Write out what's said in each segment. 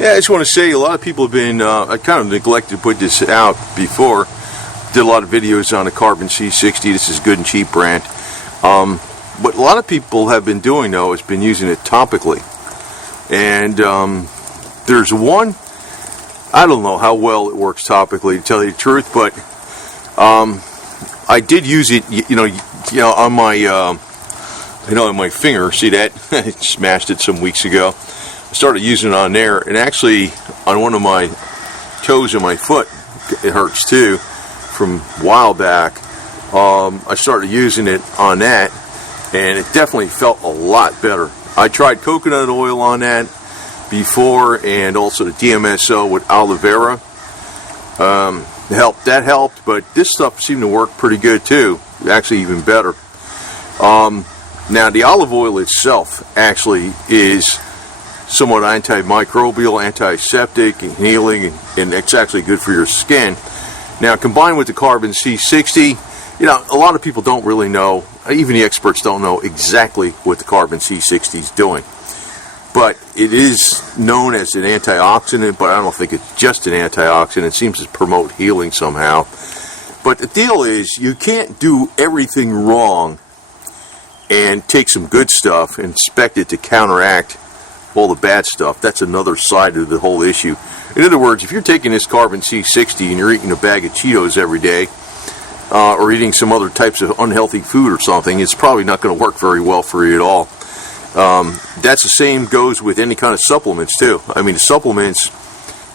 Yeah, I just want to say a lot of people have been, I kind of neglected to put this out before. Did a lot of videos on the Carbon C60. This is good and cheap brand. What a lot of people have been doing, though, is been using it topically. And there's one, I don't know how well it works topically, to tell you the truth, but I did use it, you know, on my, on my finger. See that? I smashed it some weeks ago. I started using it on there, and actually on one of my toes of my foot, it hurts too, from a while back. I started using it on that, and it definitely felt a lot better. I tried coconut oil on that before, and also the DMSO with aloe vera. That helped, but this stuff seemed to work pretty good too, actually even better. Now the olive oil itself actually is somewhat antimicrobial, antiseptic, and healing, and it's actually good for your skin. Now, combined with the Carbon C60, you know, a lot of people don't really know, even the experts don't know exactly what the Carbon C60 is doing. But it is known as an antioxidant, but I don't think it's just an antioxidant. It seems to promote healing somehow. But the deal is, you can't do everything wrong and take some good stuff and expect it to counteract all the bad stuff. That's another side of the whole issue. In other words, if you're taking this Carbon C60 and you're eating a bag of Cheetos every day, or eating some other types of unhealthy food or something, it's probably not going to work very well for you at all. That's the same goes with any kind of supplements too. I mean, the supplements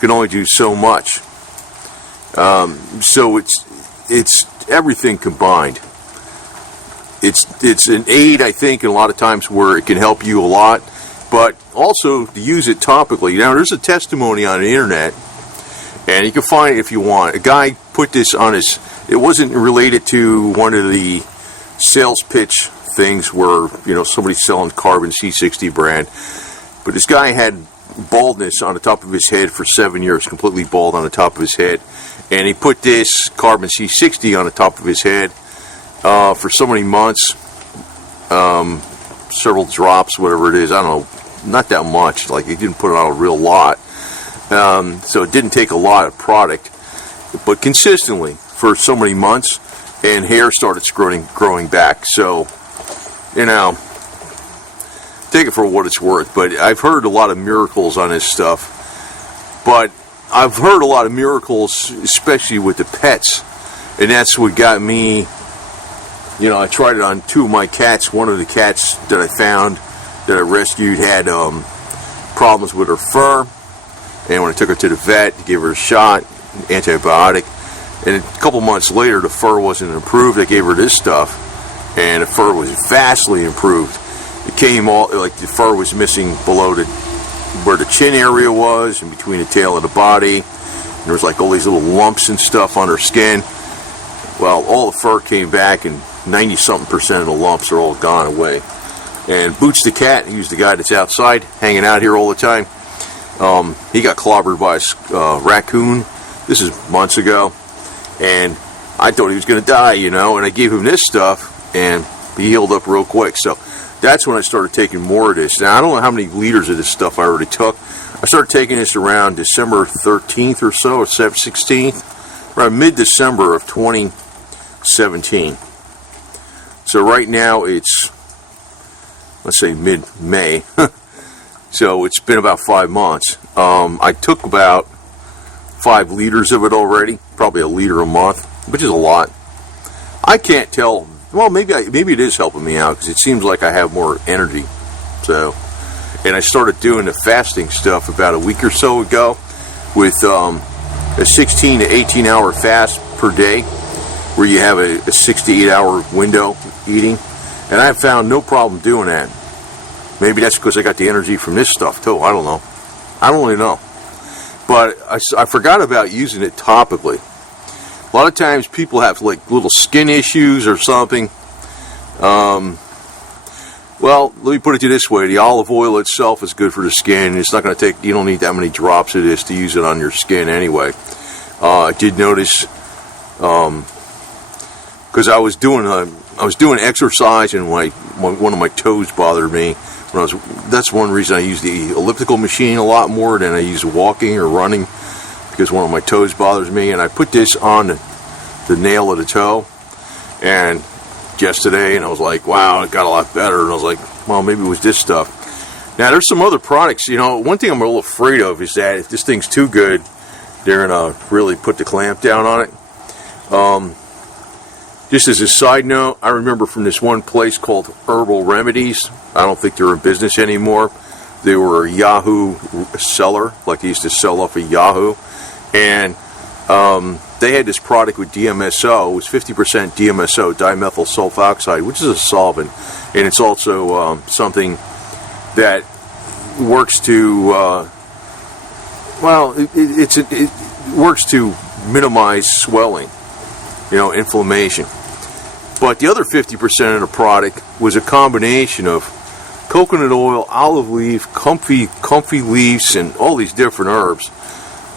can only do so much. So it's everything combined. It's an aid, I think, a lot of times where it can help you a lot, but also to use it topically. Now, there's a testimony on the internet, and you can find it if you want. A guy put this on his, it wasn't related to one of the sales pitch things where, you know, somebody's selling Carbon C60 brand, but this guy had baldness on the top of his head for 7 years, completely bald on the top of his head, and he put this Carbon C60 on the top of his head for so many months, several drops, whatever it is, I don't know, not that much, like he didn't put it on a real lot, so it didn't take a lot of product, but consistently for so many months, and hair started growing back. So, you know, take it for what it's worth. But I've heard a lot of miracles on this stuff, but I've heard a lot of miracles especially with the pets, and that's what got me. You know, I tried it on two of my cats. One of the cats that I found that I rescued had problems with her fur, and when I took her to the vet to give her a shot, antibiotic, and a couple months later the fur wasn't improved. I gave her this stuff, and the fur was vastly improved. It came all, like the fur was missing below where the chin area was, and between the tail and the body. And there was like all these little lumps and stuff on her skin. Well, all the fur came back, and 90-something% of the lumps are all gone away. And Boots the cat, he's the guy that's outside, hanging out here all the time. He got clobbered by a raccoon. This is months ago. And I thought he was going to die, you know, and I gave him this stuff, and he healed up real quick. So that's when I started taking more of this. Now, I don't know how many liters of this stuff I already took. I started taking this around December 13th or so, or 16th, around mid-December of 2017. So right now it's, let's say, mid-May. So it's been about 5 months. I took about 5 liters of it already, probably a liter a month, which is a lot. I can't tell. Well, maybe it is helping me out because it seems like I have more energy. So, and I started doing the fasting stuff about a week or so ago with a 16 to 18 hour fast per day, where you have a 6 to 8 hour window eating, and I have found no problem doing that. Maybe that's because I got the energy from this stuff too. I don't know. I don't really know. But I forgot about using it topically. A lot of times people have like little skin issues or something. Well, let me put it to you this way. The olive oil itself is good for the skin. It's not going to take, you don't need that many drops of this to use it on your skin anyway. I did notice, because I was doing exercise, and one of my toes bothered me. That's one reason I use the elliptical machine a lot more than I use walking or running, because one of my toes bothers me. And I put this on the nail of the toe, and yesterday, and I was like, wow, it got a lot better. And I was like, well, maybe it was this stuff. Now, there's some other products. One thing I'm a little afraid of is that if this thing's too good, they're going to really put the clamp down on it. Just as a side note, I remember from this one place called Herbal Remedies. I don't think they're in business anymore. They were a Yahoo seller, like they used to sell off of Yahoo. And they had this product with DMSO. It was 50% DMSO, dimethyl sulfoxide, which is a solvent. And it's also something that works to, it works to minimize swelling, inflammation. But the other 50% of the product was a combination of coconut oil, olive leaf, comfy leaves, and all these different herbs.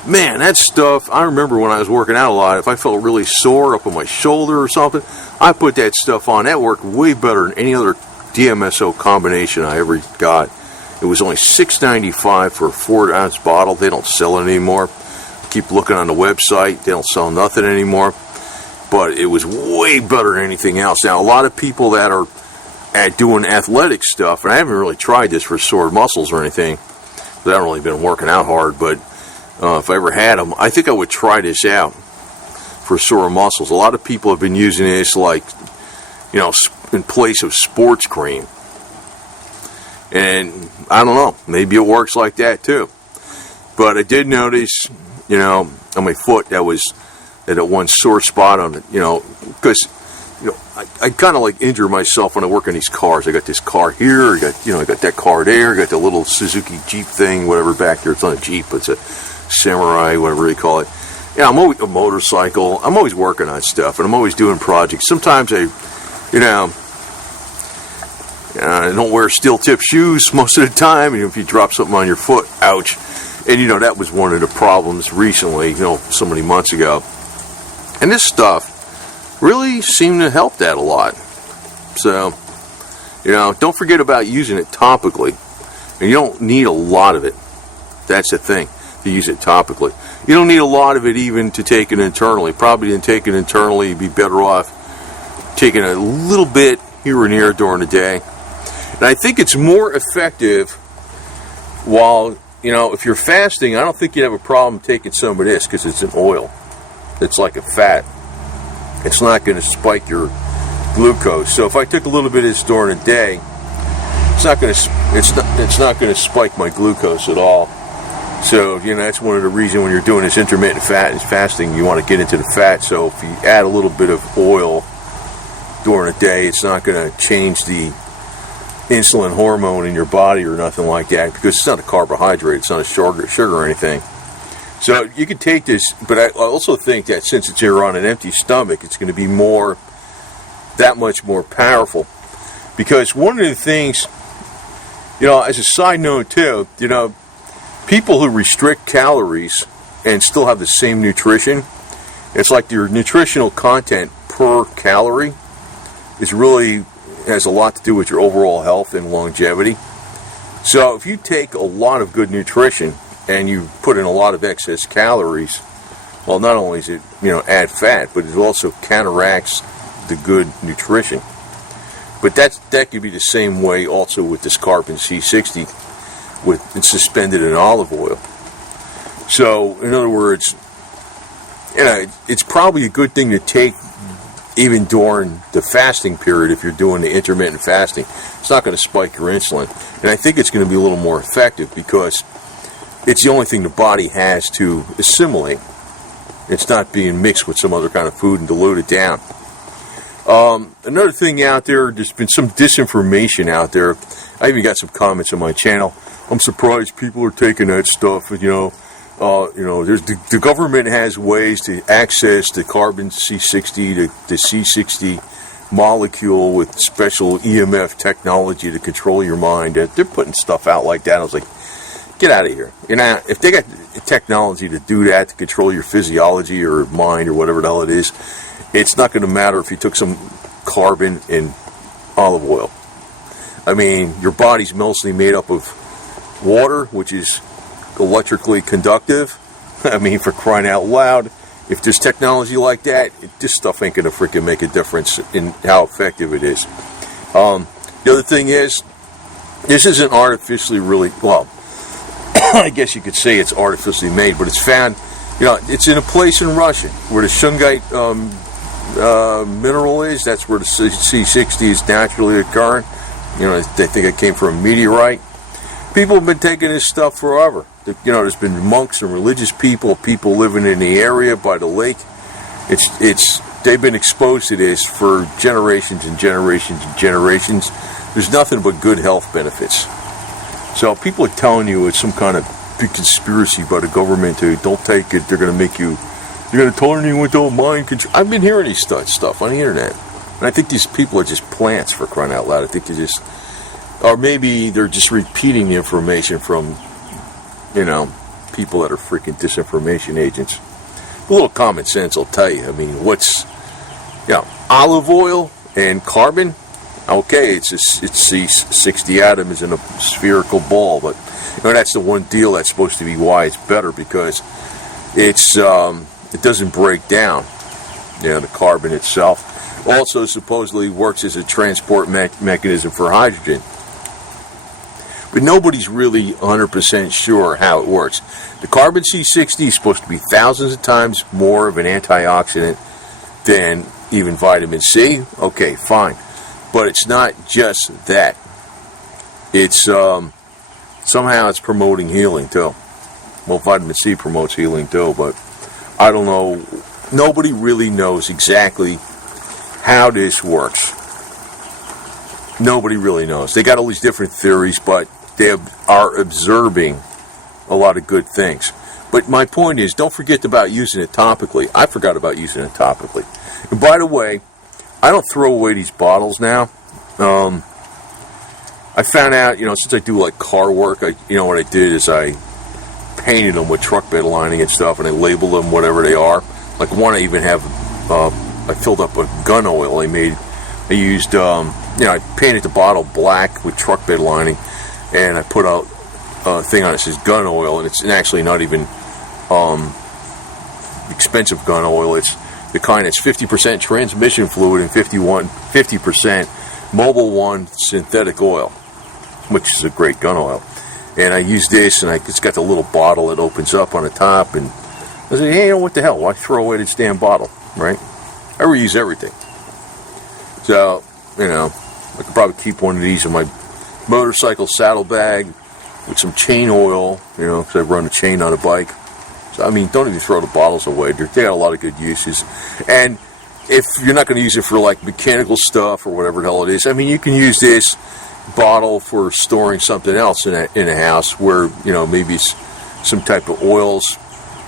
Man, that stuff, I remember when I was working out a lot, if I felt really sore up on my shoulder or something, I put that stuff on. That worked way better than any other DMSO combination I ever got. It was only $6.95 for a 4-ounce bottle. They don't sell it anymore. Keep looking on the website. They don't sell nothing anymore. But it was way better than anything else. Now, a lot of people that are doing athletic stuff, and I haven't really tried this for sore muscles or anything, because I haven't really been working out hard, but if I ever had them, I think I would try this out for sore muscles. A lot of people have been using this like, in place of sports cream. And I don't know, maybe it works like that too. But I did notice, on my foot, that one sore spot on it, because, I kind of like injure myself when I work on these cars. I got this car here, I got that car there, I got the little Suzuki Jeep thing, whatever back there. It's not a Jeep, but it's a Samurai, whatever they call it. Yeah, I'm always a motorcycle. I'm always working on stuff, and I'm always doing projects. Sometimes I don't wear steel-tip shoes most of the time, and if you drop something on your foot, ouch. And, that was one of the problems recently, so many months ago. And this stuff really seemed to help that a lot. So, don't forget about using it topically. And you don't need a lot of it. That's the thing, to use it topically. You don't need a lot of it even to take it internally. Probably to take it internally, you'd be better off taking a little bit here and there during the day. And I think it's more effective while, if you're fasting, I don't think you'd have a problem taking some of this because it's an oil. It's like a fat. It's not going to spike your glucose. So if I took a little bit of this during the day, it's not going to spike my glucose at all. So, that's one of the reasons when you're doing this intermittent fasting, you want to get into the fat. So if you add a little bit of oil during the day, it's not going to change the insulin hormone in your body or nothing like that, because it's not a carbohydrate, it's not a sugar or anything. So you could take this, but I also think that since it's here on an empty stomach, it's going to be that much more powerful. Because one of the things, as a side note too, people who restrict calories and still have the same nutrition, it's like your nutritional content per calorie has a lot to do with your overall health and longevity. So if you take a lot of good nutrition and you put in a lot of excess calories, well, not only does it, add fat, but it also counteracts the good nutrition. But that could be the same way also with this carbon C60 it's suspended in olive oil. So, in other words, it's probably a good thing to take even during the fasting period if you're doing the intermittent fasting. It's not going to spike your insulin. And I think it's going to be a little more effective because it's the only thing the body has to assimilate. It's not being mixed with some other kind of food and diluted down. Another thing out there, there's been some disinformation out there. I even got some comments on my channel. I'm surprised people are taking that stuff, there's the government has ways to access the carbon C60, the C60 molecule with special EMF technology to control your mind. They're putting stuff out like that. I was like, get out of here. If they got the technology to do that, to control your physiology or mind or whatever the hell it is, it's not going to matter if you took some carbon in olive oil. I mean, your body's mostly made up of water, which is electrically conductive. I mean, for crying out loud, if there's technology like that, this stuff ain't gonna freaking make a difference in how effective it is. The other thing is, this isn't artificially really, well, I guess you could say it's artificially made, but it's found, it's in a place in Russia where the shungite mineral is. That's where the C60 is naturally occurring. They think it came from a meteorite. People have been taking this stuff forever. There's been monks and religious people living in the area by the lake. They've been exposed to this for generations and generations and generations. There's nothing but good health benefits. So people are telling you it's some kind of big conspiracy by the government to don't take it. They're going to turn you into mind control. I've been hearing these stuff on the internet. And I think these people are just plants, for crying out loud. I think or maybe they're just repeating the information from, people that are freaking disinformation agents. A little common sense will tell you. I mean, olive oil and carbon? Okay, it's C60 atoms in a spherical ball, but that's the one deal that's supposed to be why it's better, because it doesn't break down. The carbon itself also supposedly works as a transport mechanism for hydrogen. But nobody's really 100% sure how it works. The carbon C60 is supposed to be thousands of times more of an antioxidant than even vitamin C. Okay, fine. But it's not just that. It's somehow it's promoting healing too. Well, vitamin C promotes healing too, but I don't know. Nobody really knows exactly how this works. Nobody really knows. They got all these different theories, but they are observing a lot of good things. But my point is, don't forget about using it topically. I forgot about using it topically. And by the way, I don't throw away these bottles now. I found out, since I do like car work, what I did is I painted them with truck bed lining and stuff, and I labeled them whatever they are. Like one, I even have, I filled up with gun oil. I used, I painted the bottle black with truck bed lining, and I put a thing on it that says gun oil, and it's actually not even expensive gun oil. It's the kind that's 50% transmission fluid and 50% Mobile One synthetic oil, which is a great gun oil. And I use this, and it's got the little bottle that opens up on the top, and I said, hey, what the hell? Why throw away this damn bottle, right? I reuse everything. So, I could probably keep one of these in my motorcycle saddlebag with some chain oil, because I run a chain on a bike. So, don't even throw the bottles away. They got a lot of good uses. And if you're not going to use it for, like, mechanical stuff or whatever the hell it is, you can use this bottle for storing something else in a house where, maybe it's some type of oils,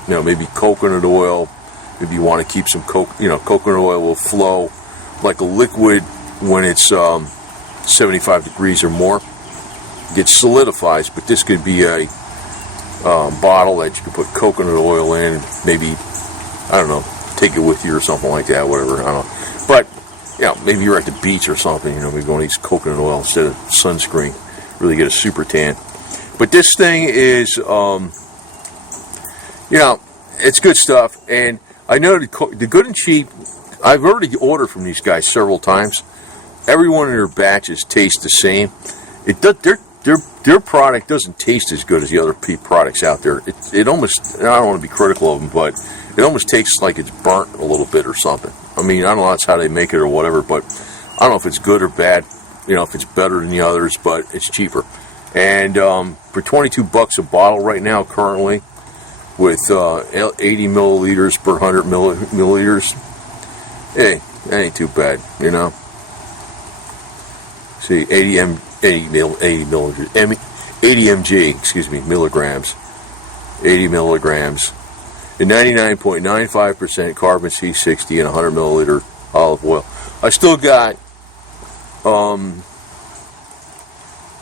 maybe coconut oil. Maybe you want to keep some coconut oil will flow like a liquid when it's 75 degrees or more. It solidifies, but this could be a bottle that you could put coconut oil in, and maybe, take it with you or something like that, whatever, I don't know. But, maybe you're at the beach or something, maybe going to use coconut oil instead of sunscreen, really get a super tan. But this thing is, it's good stuff, and I know the good and cheap, I've already ordered from these guys several times. Every one of their batches tastes the same. Their product doesn't taste as good as the other products out there. It almost, I don't want to be critical of them, but it almost tastes like it's burnt a little bit or something. I don't know that's how they make it or whatever, but I don't know if it's good or bad, if it's better than the others, but it's cheaper. And for $22 a bottle right now, currently, with 80 milliliters per 100 milliliters, hey, that ain't too bad, See, 80 mg, milligrams, 80 milligrams, and 99.95% carbon C60 and 100 milliliter olive oil. I still got, I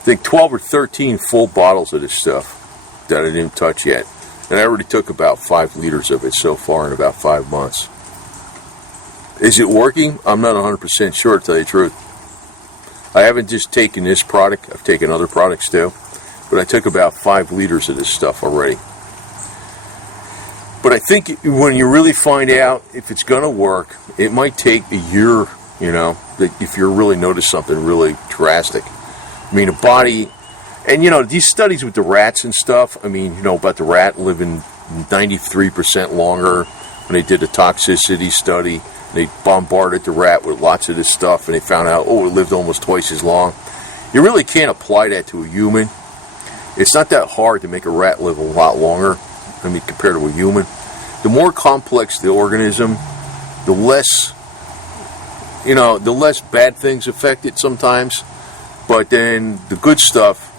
think 12 or 13 full bottles of this stuff that I didn't touch yet. And I already took about 5 liters of it so far in about 5 months. Is it working? I'm not 100% sure, to tell you the truth. I haven't just taken this product. I've taken other products too. But I took about 5 liters of this stuff already. But I think when you really find out if it's going to work, it might take a year, if you really notice something really drastic. I mean, a body, and these studies with the rats and stuff, about the rat living 93% longer when they did the toxicity study. They bombarded the rat with lots of this stuff, and they found out, it lived almost twice as long. You really can't apply that to a human. It's not that hard to make a rat live a lot longer, compared to a human. The more complex the organism, the less bad things affect it sometimes. But then the good stuff,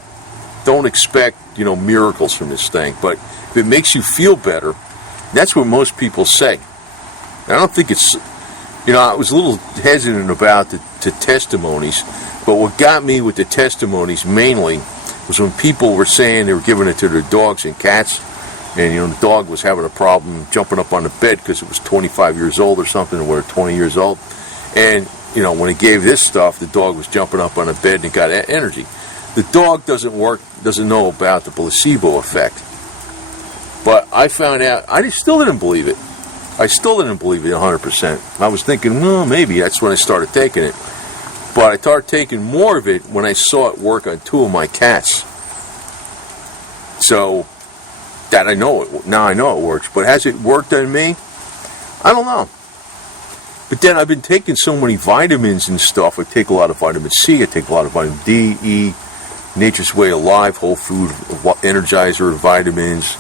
don't expect, miracles from this thing. But if it makes you feel better, that's what most people say. And I don't think it's, I was a little hesitant about the testimonies, but what got me with the testimonies mainly was when people were saying they were giving it to their dogs and cats, and the dog was having a problem jumping up on the bed because it was 25 years old or something, or 20 years old, and when he gave this stuff, the dog was jumping up on the bed and it got energy. The dog doesn't know about the placebo effect, but I found out I still didn't believe it. I still didn't believe it 100%. I was thinking, well, maybe. That's when I started taking it. But I started taking more of it when I saw it work on 2 of my cats. So, that I know it. Now I know it works. But has it worked on me? I don't know. But then I've been taking so many vitamins and stuff. I take a lot of vitamin C. I take a lot of vitamin D, E, Nature's Way Alive, Whole Food, Energizer, vitamins.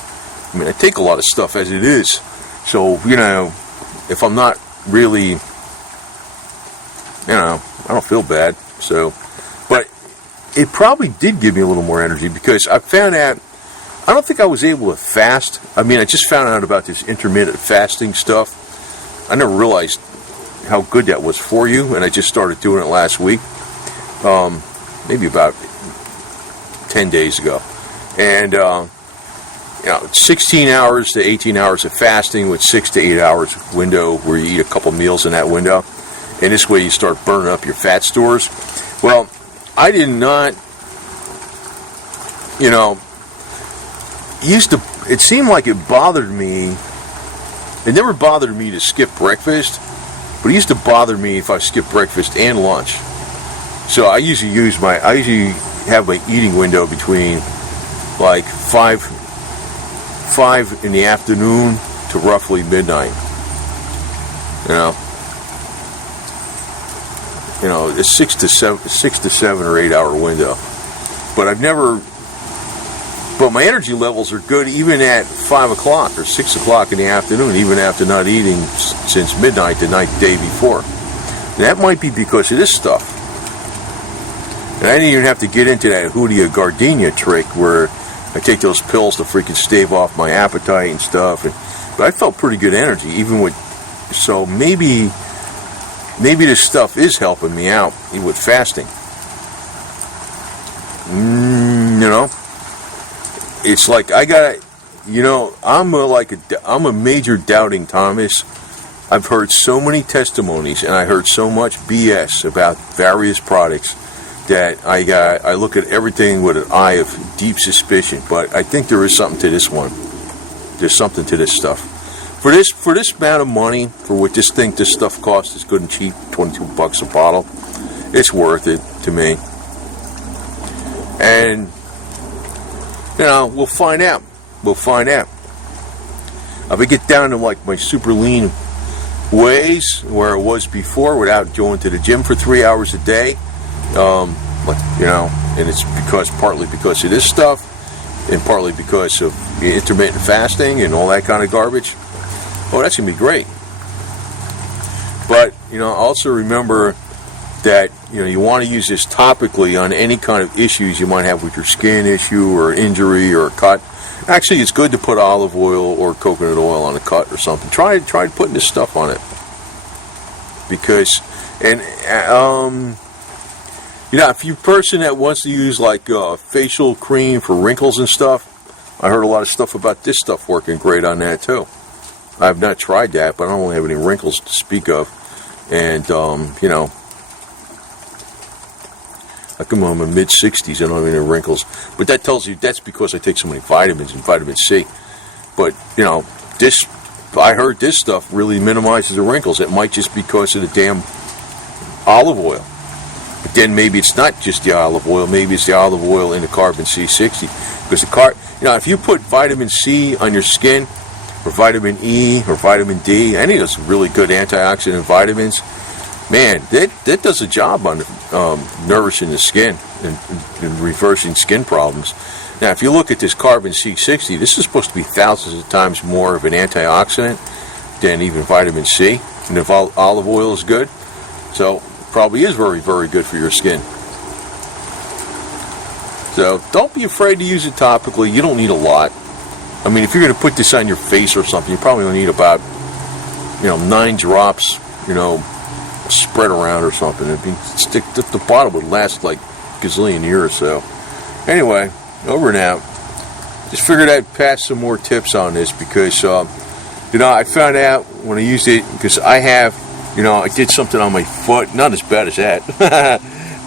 I take a lot of stuff as it is. So, if I'm not really, I don't feel bad. So, but it probably did give me a little more energy because I found out, I don't think I was able to fast. I just found out about this intermittent fasting stuff. I never realized how good that was for you, and I just started doing it last week, maybe about 10 days ago. And, 16 hours to 18 hours of fasting with 6 to 8 hours window where you eat a couple meals in that window. And this way you start burning up your fat stores. Well, I did not, it seemed like it bothered me. It never bothered me to skip breakfast, but it used to bother me if I skipped breakfast and lunch. So I usually have my eating window between like 5 in the afternoon to roughly midnight. It's 6 to 7 or 8 hour window. But my energy levels are good even at 5 o'clock or 6 o'clock in the afternoon, even after not eating since midnight the day before. And that might be because of this stuff. And I didn't even have to get into that Hoodia Gardenia trick where I take those pills to freaking stave off my appetite and stuff. But I felt pretty good energy, so maybe this stuff is helping me out with fasting. It's like I'm a major doubting Thomas. I've heard so many testimonies and I heard so much BS about various products that I look at everything with an eye of deep suspicion. But I think there is something to this one. There's something to this stuff. For this amount of money, for what this stuff costs, is good and cheap, $22 a bottle. It's worth it to me. And we'll find out. If I get down to like my super lean ways where I was before, without going to the gym for 3 hours a day, and it's partly because of this stuff, and partly because of intermittent fasting and all that kind of garbage. Oh, that's gonna be great. But also remember that you want to use this topically on any kind of issues you might have with your skin issue or injury or a cut. Actually, it's good to put olive oil or coconut oil on a cut or something. Try putting this stuff on it, because if you're a person that wants to use like facial cream for wrinkles and stuff, I heard a lot of stuff about this stuff working great on that too. I have not tried that, but I don't really have any wrinkles to speak of, and How come I'm in mid-60s? I don't have any wrinkles. But that tells you that's because I take so many vitamins and vitamin C. But, you know, this, I heard this stuff really minimizes the wrinkles. It might just be because of the damn olive oil. But then maybe it's not just the olive oil. Maybe it's the olive oil in the carbon C60. Because if you put vitamin C on your skin, or vitamin E, or vitamin D, any of those really good antioxidant vitamins, man, that does a job on nourishing the skin and reversing skin problems. Now, if you look at this carbon C60, this is supposed to be thousands of times more of an antioxidant than even vitamin C. And if olive oil is good, so it probably is very, very good for your skin. So don't be afraid to use it topically. You don't need a lot. I mean, if you're going to put this on your face or something, you probably only need about, 9 drops, spread around or something. I mean, stick at the bottom would last like a gazillion years or so. Anyway, over and out. Just figured I'd pass some more tips on this because, I found out when I used it, because I have, I did something on my foot, not as bad as that,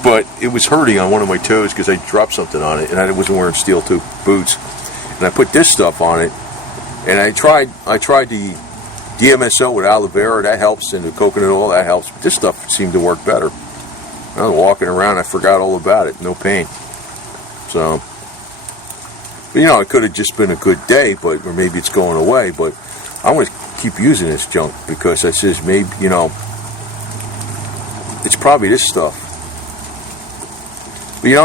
but it was hurting on one of my toes because I dropped something on it, and I wasn't wearing steel-toe boots. And I put this stuff on it, and I tried the DMSO with aloe vera, that helps, and the coconut oil, that helps. But this stuff seemed to work better. I was walking around, I forgot all about it, no pain. So, but, it could have just been a good day, or maybe it's going away, but I'm going to keep using this junk because I says maybe, it's probably this stuff. But,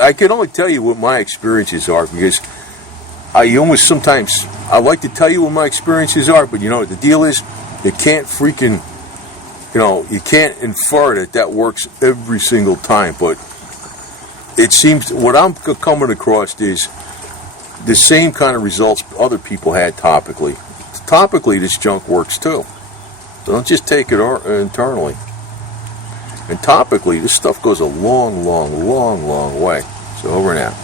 I can only tell you what my experiences are because I like to tell you what my experiences are, but the deal is, you can't freaking, you can't infer that works every single time, but it seems, what I'm coming across is the same kind of results other people had topically. Topically, this junk works too. So don't just take it internally. And topically, this stuff goes a long, long, long, long way. So over and out.